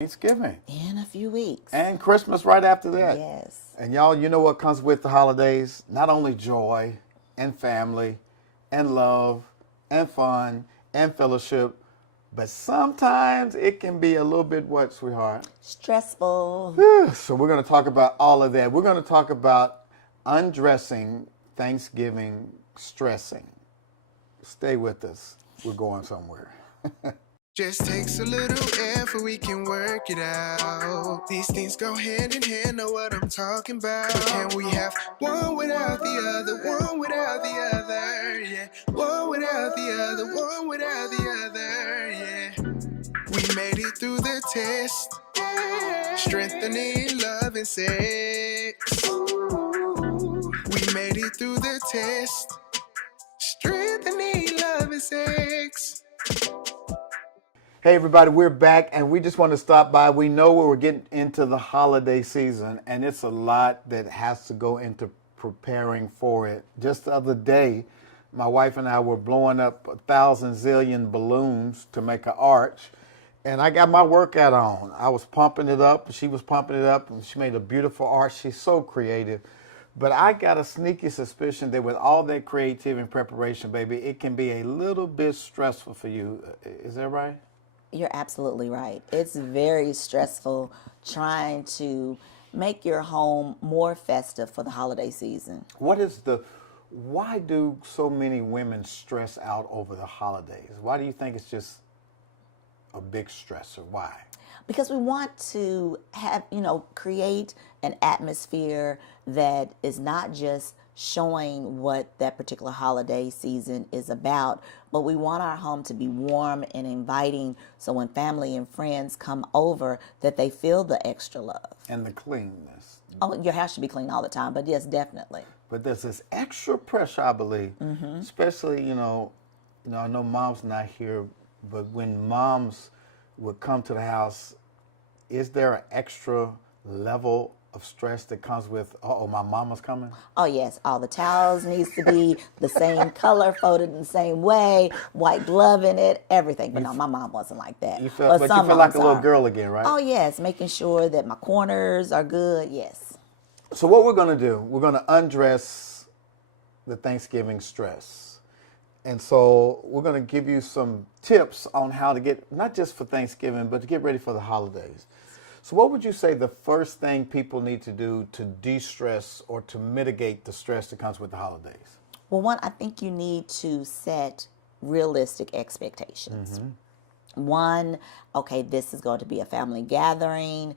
Thanksgiving. In a few weeks. And Christmas right after that. Yes. And y'all, you know what comes with the holidays? Not only joy and family and love and fun and fellowship, but sometimes it can be a little bit what, sweetheart? Stressful. So we're going to talk about all of that. We're going to talk about undressing Thanksgiving stressing. Stay with us. We're going somewhere. Just takes a little effort, we can work it out. These things go hand in hand, know what I'm talking about. Can we have one without the other, one without the other, yeah. One without the other, one without the other, yeah. We made it through the test, strengthening love and sex. We made it through the test, strengthening love and sex. Hey everybody, we're back and we just want to stop by. We know we're getting into the holiday season and it's a lot that has to go into preparing for it. Just the other day, my wife and I were blowing up 1,000 zillion balloons to make an arch, and I got my workout on. I was pumping it up, she was pumping it up, and she made a beautiful arch. She's so creative. But I got a sneaky suspicion that with all that creativity and preparation, baby, it can be a little bit stressful for you. Is that right? You're absolutely right. It's very stressful trying to make your home more festive for the holiday season. Why do so many women stress out over the holidays? Why do you think it's just a big stressor? Why? Because we want to have, create an atmosphere that is not just showing what that particular holiday season is about, but we want our home to be warm and inviting so when family and friends come over that they feel the extra love. And the cleanness. Oh, your house should be clean all the time, but yes, definitely. But there's this extra pressure, I believe, especially, I know mom's not here, but when moms would come to the house, is there an extra level of stress that comes with, my mama's coming? Oh yes, all the towels needs to be the same color, folded in the same way, white glove in it, everything. But no, my mom wasn't like that. You feel like a little girl again, right? Oh yes, making sure that my corners are good, yes. So what we're going to do, we're going to undress the Thanksgiving stress. And so we're going to give you some tips on how to get, not just for Thanksgiving, but to get ready for the holidays. So what would you say the first thing people need to do to de-stress or to mitigate the stress that comes with the holidays? Well, one, I think you need to set realistic expectations. One, okay, this is going to be a family gathering.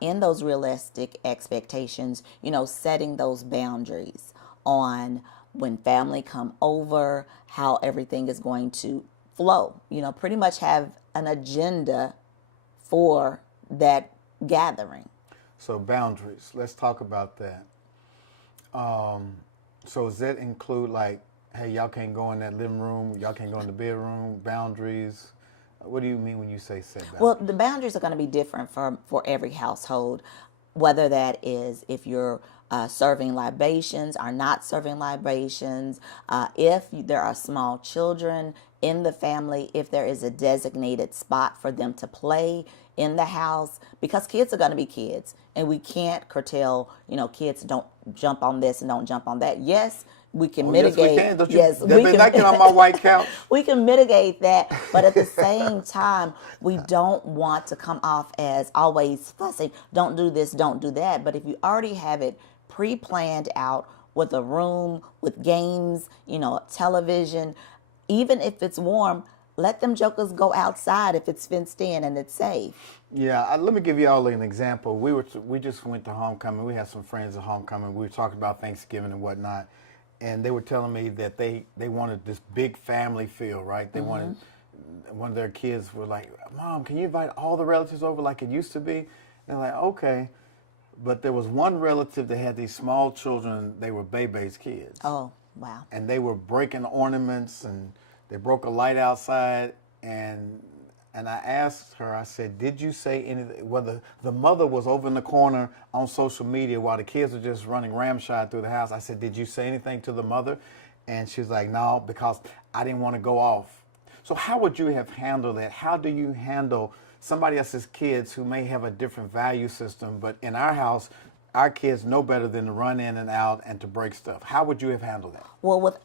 In those realistic expectations, setting those boundaries on when family come over, how everything is going to flow. Pretty much have an agenda for that gathering. So boundaries, let's talk about that. So does that include like, hey, y'all can't go in that living room, y'all can't go in the bedroom, boundaries? What do you mean when you say set boundaries? Well, the boundaries are going to be different for every household, whether that is if you're serving libations or not serving libations, if there are small children in the family, if there is a designated spot for them to play in the house, because kids are going to be kids and we can't curtail, kids don't jump on this and don't jump on that. Yes, we can mitigate. Yes, we can. That get on my white couch. We can mitigate that, but at the same time, we don't want to come off as always fussing. Don't do this, don't do that. But if you already have it pre-planned out with a room, with games, television, even if it's warm, let them jokers go outside if it's fenced in and it's safe. Yeah, let me give you all an example. We just went to homecoming. We had some friends at homecoming. We were talking about Thanksgiving and whatnot. And they were telling me that they wanted this big family feel, right? They wanted, one of their kids were like, Mom, can you invite all the relatives over like it used to be? And they're like, okay. But there was one relative that had these small children. They were Bebe's kids. Oh, wow. And they were breaking ornaments, and they broke a light outside. And I asked her, I said, did you say anything? Well, the mother was over in the corner on social media while the kids were just running ramshot through the house. I said, did you say anything to the mother? And she was like, no, because I didn't want to go off. So how would you have handled that? How do you handle somebody else's kids who may have a different value system, but in our house, our kids know better than to run in and out and to break stuff. How would you have handled that? Well,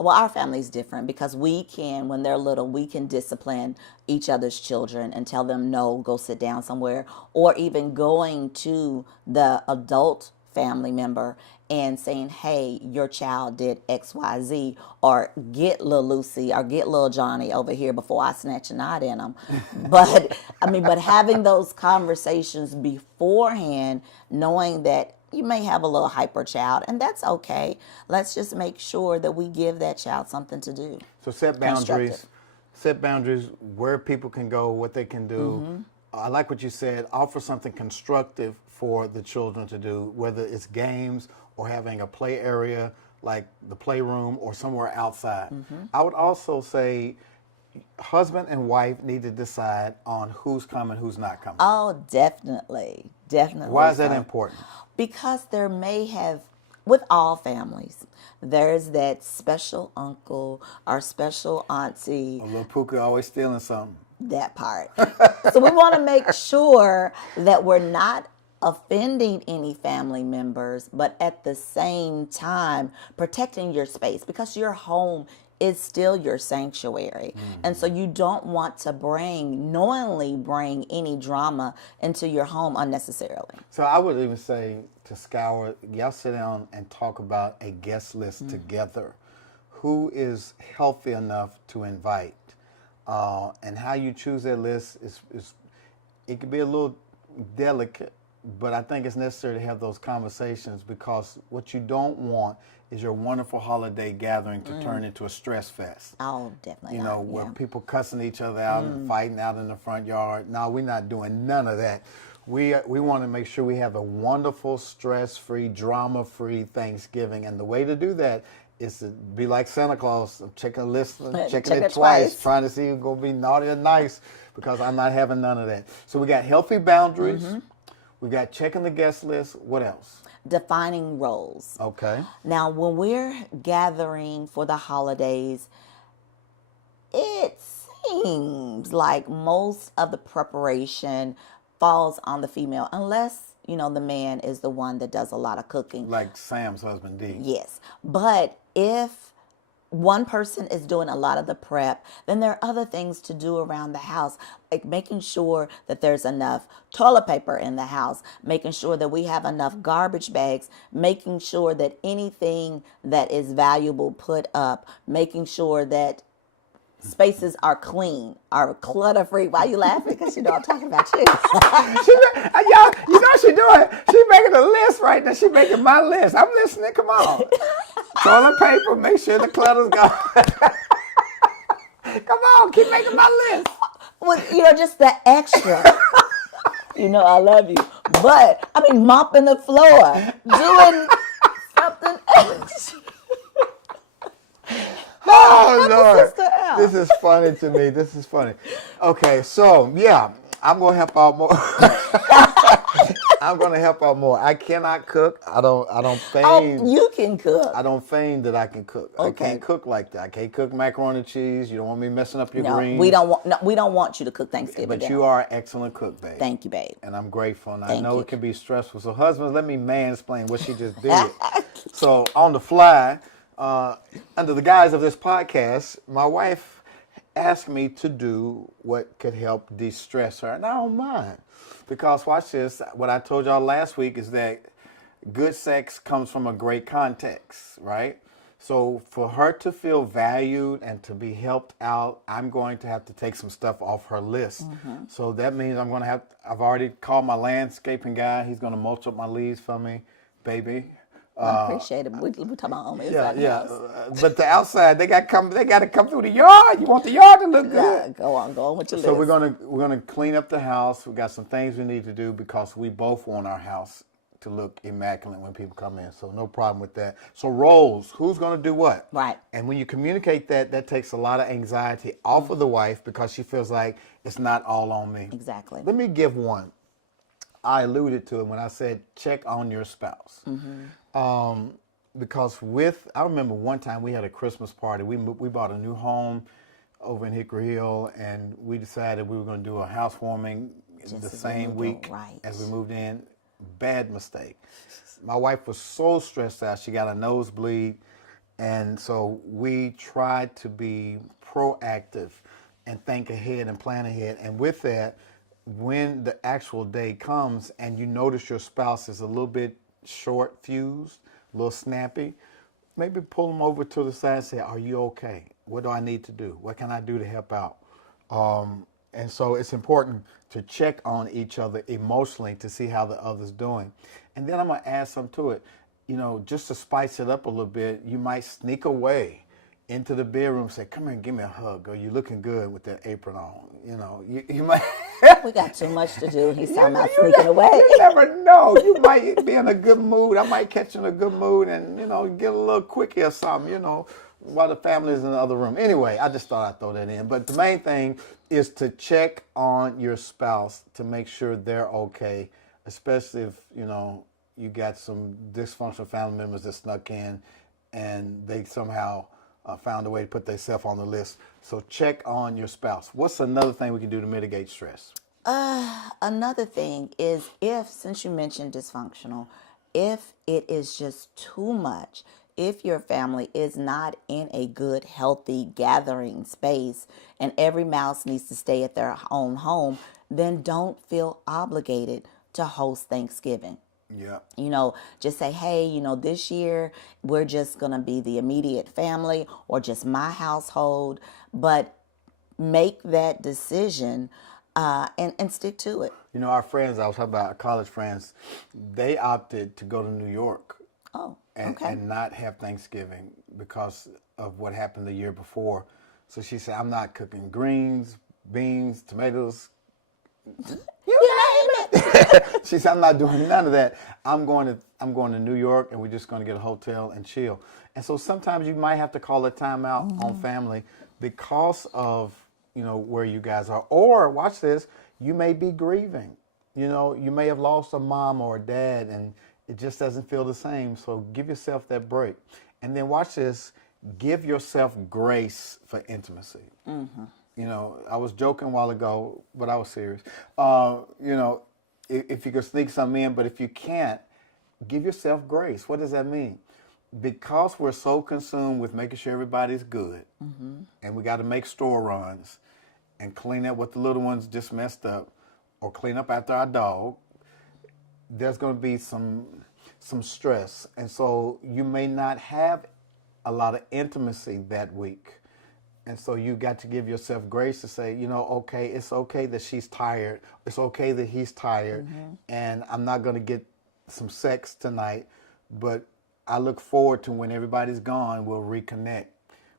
our family's different because we can, when they're little, we can discipline each other's children and tell them no, go sit down somewhere, or even going to the adult family member and saying, hey, your child did X, Y, Z, or get little Lucy or get little Johnny over here before I snatch a knot in them. But having those conversations beforehand, knowing that you may have a little hyper child, and that's okay. Let's just make sure that we give that child something to do. So set boundaries. Set boundaries where people can go, what they can do. I like what you said. Offer something constructive for the children to do, whether it's games or having a play area like the playroom or somewhere outside. I would also say husband and wife need to decide on who's coming, who's not coming. Oh, definitely. Definitely. Why is that important? Because there may have, with all families, there's that special uncle or special auntie. A little Pookie always stealing something. That part. So we want to make sure that we're not offending any family members, but at the same time protecting your space, because your home is still your sanctuary. And so you don't want to knowingly bring any drama into your home unnecessarily. So I would even say to Scour, y'all sit down and talk about a guest list together. Who is healthy enough to invite? And how you choose that list is it can be a little delicate, but I think it's necessary to have those conversations, because what you don't want is your wonderful holiday gathering to turn into a stress fest. Oh, definitely. Where people cussing each other out and fighting out in the front yard. No, we're not doing none of that. We want to make sure we have a wonderful, stress-free, drama-free Thanksgiving, and the way to do that is to be like Santa Claus. I'm checking a list, checking it twice, trying to see who's going to be naughty or nice, because I'm not having none of that. So we got healthy boundaries. We got checking the guest list. What else? Defining roles. Okay. Now, when we're gathering for the holidays, it seems like most of the preparation falls on the female, unless, the man is the one that does a lot of cooking. Like Sam's husband, D. Yes. But if one person is doing a lot of the prep, then there are other things to do around the house, like making sure that there's enough toilet paper in the house, making sure that we have enough garbage bags, making sure that anything that is valuable put up, making sure that spaces are clean, are clutter-free. Why are you laughing? Because I'm talking about you. Y'all, she doing? She making a list right now. She making my list. I'm listening. Come on. Toilet paper. Make sure the clutter's gone. Come on, keep making my list. Well, just the extra. I love you, but mopping the floor, doing something else. Oh, Lord. This is funny to me. This is funny. Okay, so, yeah, I'm going to help out more. I'm going to help out more. I cannot cook. I don't feign. Oh, you can cook. I don't feign that I can cook. Okay. I can't cook like that. I can't cook macaroni and cheese. You don't want me messing up your greens. We don't want you to cook Thanksgiving But dinner. you are an excellent cook, babe. Thank you, babe. And I'm grateful. And I Thank know you. it can be stressful. So, husbands, let me mansplain what she just did. So, on the fly, under the guise of this podcast, my wife asked me to do what could help de-stress her. And I don't mind. Because, watch this, what I told y'all last week is that good sex comes from a great context, right? So for her to feel valued and to be helped out, I'm going to have to take some stuff off her list. So that means I've already called my landscaping guy. He's going to mulch up my leaves for me, baby. I appreciate it. We talking about only Yeah. But the outside, they got to come through the yard. You want the yard to look good. Yeah, go on with your list. So we're gonna clean up the house. We got some things we need to do because we both want our house to look immaculate when people come in. So no problem with that. So roles, who's gonna do what? Right. And when you communicate that takes a lot of anxiety off of the wife, because she feels like it's not all on me. Exactly. Let me give one. I alluded to it when I said check on your spouse. Because I remember one time we had a Christmas party. We bought a new home over in Hickory Hill, and we decided we were going to do a housewarming Just the as we same moved week in, right. as we moved in. Bad mistake. My wife was so stressed out, she got a nosebleed, and so we tried to be proactive and think ahead and plan ahead. And with that, when the actual day comes and you notice your spouse is a little bit short fused, a little snappy, maybe pull them over to the side and say, "Are you okay? What do I need to do? What can I do to help out?" And so it's important to check on each other emotionally to see how the other's doing. And then I'm going to add something to it. You know, just to spice it up a little bit, you might sneak away into the bedroom and say, "Come here and give me a hug," or "You're looking good with that apron on." You know, you might. We got too much to do. He's talking about sneaking away. You never know. You might be in a good mood. I might catch you in a good mood and, get a little quickie or something, while the family's in the other room. Anyway, I just thought I'd throw that in. But the main thing is to check on your spouse to make sure they're okay, especially if, you got some dysfunctional family members that snuck in and they somehow found a way to put themselves on the list. So check on your spouse. What's another thing we can do to mitigate stress? Another thing is since you mentioned dysfunctional, if it is just too much, if your family is not in a good, healthy gathering space and every mouse needs to stay at their own home, then don't feel obligated to host Thanksgiving. Yeah. Just say, hey, this year we're just going to be the immediate family or just my household, but make that decision and stick to it. Our friends, I was talking about our college friends, they opted to go to New York and not have Thanksgiving because of what happened the year before. So she said, "I'm not cooking greens, beans, tomatoes." You name it. She said, "I'm not doing none of that. I'm going to New York, and we're just going to get a hotel and chill." And so sometimes you might have to call a timeout on family because of where you guys are. Or watch this, you may be grieving. You may have lost a mom or a dad, and it just doesn't feel the same. So give yourself that break, and then watch this. Give yourself grace for intimacy. I was joking a while ago, but I was serious. If you could sneak something in, but if you can't, give yourself grace. What does that mean? Because we're so consumed with making sure everybody's good, and we got to make store runs and clean up what the little ones just messed up, or clean up after our dog, there's going to be some stress. And so you may not have a lot of intimacy that week. And so you got to give yourself grace to say, okay, it's okay that she's tired. It's okay that he's tired. And I'm not going to get some sex tonight, but I look forward to when everybody's gone, we'll reconnect.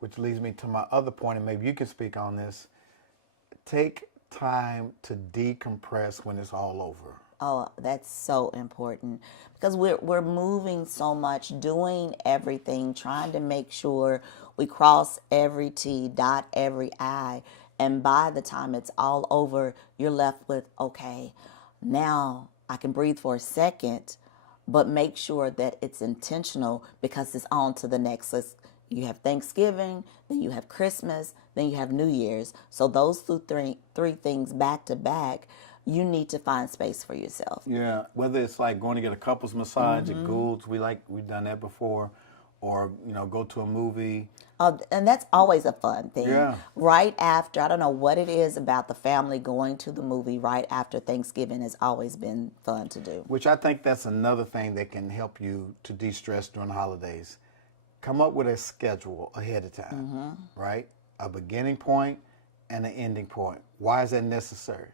Which leads me to my other point, and maybe you can speak on this. Take time to decompress when it's all over. Oh, that's so important because we're moving so much, doing everything, trying to make sure we cross every T, dot every I, and by the time it's all over, you're left with, okay, now I can breathe for a second, but make sure that it's intentional because it's on to the next. You have Thanksgiving, then you have Christmas, then you have New Year's. So those three things back to back, you need to find space for yourself. Yeah, whether it's like going to get a couples massage at Gould's, we've done that before, or go to a movie. And that's always a fun thing. Yeah. Right after, I don't know what it is about the family going to the movie right after Thanksgiving has always been fun to do. Which I think that's another thing that can help you to de-stress during the holidays. Come up with a schedule ahead of time, right? A beginning point and an ending point. Why is that necessary?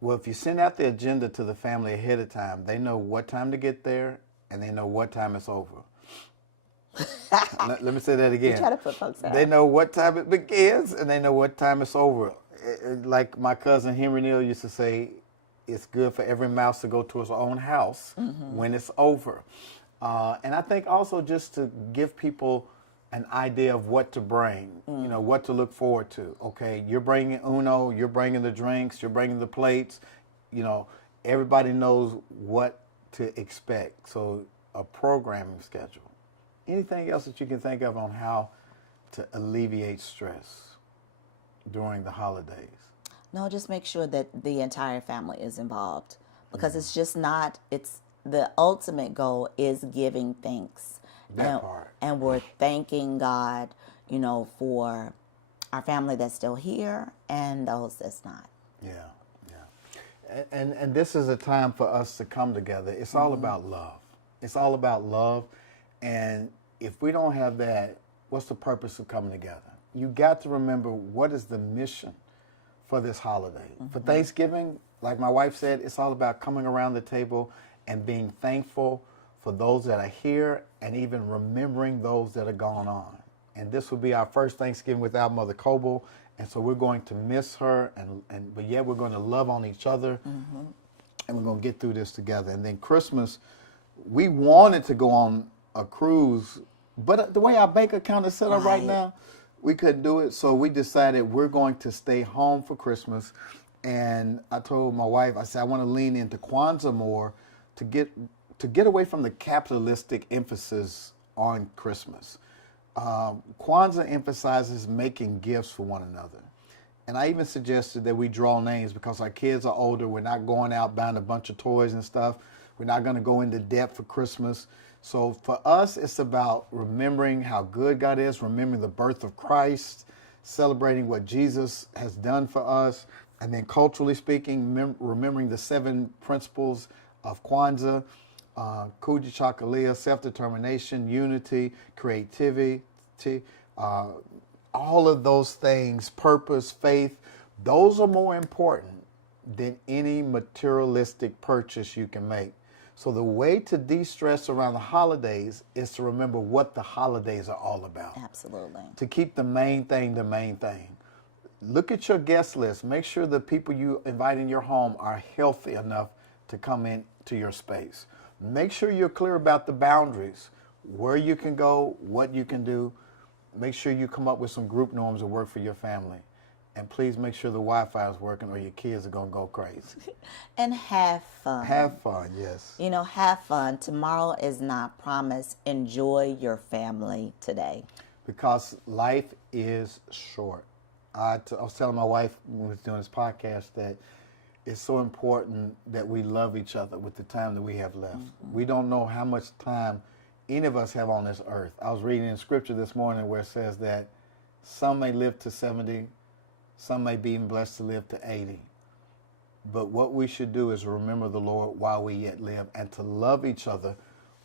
Well, if you send out the agenda to the family ahead of time, they know what time to get there and they know what time it's over. Let me say that again. You try to put folks out. They know what time it begins and they know what time it's over. Like my cousin Henry Neal used to say, it's good for every mouse to go to its own house when it's over. And I think also just to give people an idea of what to bring, what to look forward to. Okay, you're bringing Uno, you're bringing the drinks, you're bringing the plates. Everybody knows what to expect. So a programming schedule. Anything else that you can think of on how to alleviate stress? during the holidays? No, just make sure that the entire family is involved, because it's just not, it's the ultimate goal is giving thanks. That part. And we're thanking God, for our family that's still here and those that's not. Yeah, yeah. And this is a time for us to come together. It's all about love. It's all about love. And if we don't have that, what's the purpose of coming together? You got to remember, what is the mission for this holiday? For Thanksgiving, like my wife said, it's all about coming around the table and being thankful for those that are here and even remembering those that are gone on. And this will be our first Thanksgiving without Mother Coble. And so we're going to miss her, but yet we're going to love on each other, and we're going to get through this together. And then Christmas, we wanted to go on a cruise, but the way our bank account is set up right now, we couldn't do it. So we decided we're going to stay home for Christmas. And I told my wife, I said, I want to lean into Kwanzaa more to get away from the capitalistic emphasis on Christmas. Kwanzaa emphasizes making gifts for one another. And I even suggested that we draw names, because our kids are older. We're not going out buying a bunch of toys and stuff. We're not going to go into debt for Christmas. So for us, it's about remembering how good God is, remembering the birth of Christ, celebrating what Jesus has done for us, and then culturally speaking, remembering the 7 principles of Kwanzaa. Kuji Chakalia, self-determination, unity, creativity, all of those things, purpose, faith, those are more important than any materialistic purchase you can make. So the way to de-stress around the holidays is to remember what the holidays are all about. Absolutely. To keep the main thing the main thing. Look at your guest list. Make sure the people you invite in your home are healthy enough to come into your space. Make sure you're clear about the boundaries, where you can go, what you can do. Make sure you come up with some group norms that work for your family. And please make sure the Wi-Fi is working, or your kids are going to go crazy. And have fun. Have fun, yes. Have fun. Tomorrow is not promised. Enjoy your family today. Because life is short. I was telling my wife when we was doing this podcast that it's so important that we love each other with the time that we have left. We don't know how much time any of us have on this earth. I was reading in scripture this morning where it says that some may live to 70, some may be blessed to live to 80. But what we should do is remember the Lord while we yet live, and to love each other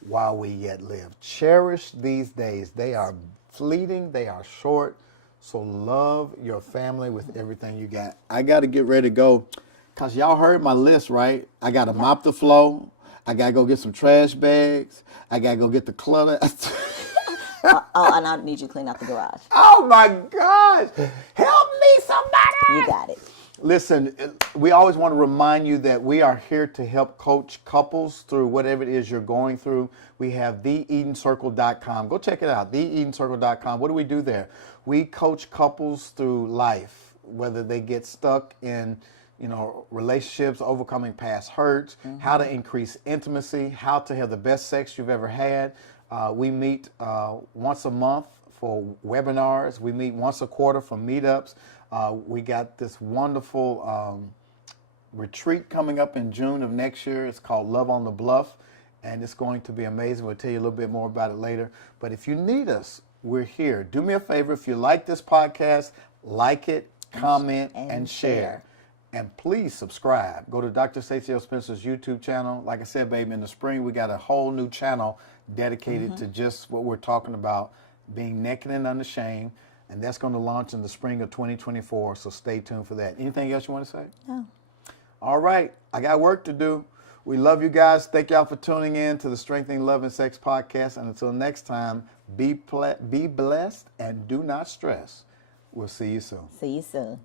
while we yet live. Cherish these days. They are fleeting, they are short. So love your family with everything you got. I got to get ready to go. Because y'all heard my list, right? I got to mop the floor. I got to go get some trash bags. I got to go get the clutter. And I need you to clean out the garage. Oh, my gosh. Help me, somebody. You got it. Listen, we always want to remind you that we are here to help coach couples through whatever it is you're going through. We have theedencircle.com. Go check it out, theedencircle.com. What do we do there? We coach couples through life, whether they get stuck in relationships, overcoming past hurts, how to increase intimacy, how to have the best sex you've ever had. We meet once a month for webinars. We meet once a quarter for meetups. We got this wonderful retreat coming up in June of next year. It's called Love on the Bluff, and it's going to be amazing. We'll tell you a little bit more about it later. But if you need us, we're here. Do me a favor. If you like this podcast, like it, comment, and share. And please subscribe. Go to Dr. Stacey L. Spencer's YouTube channel. Like I said, baby, in the spring, we got a whole new channel dedicated to just what we're talking about, being naked and unashamed. And that's going to launch in the spring of 2024, so stay tuned for that. Anything else you want to say? No. All right. I got work to do. We love you guys. Thank y'all for tuning in to the Strengthening Love and Sex podcast. And until next time, be blessed and do not stress. We'll see you soon. See you soon.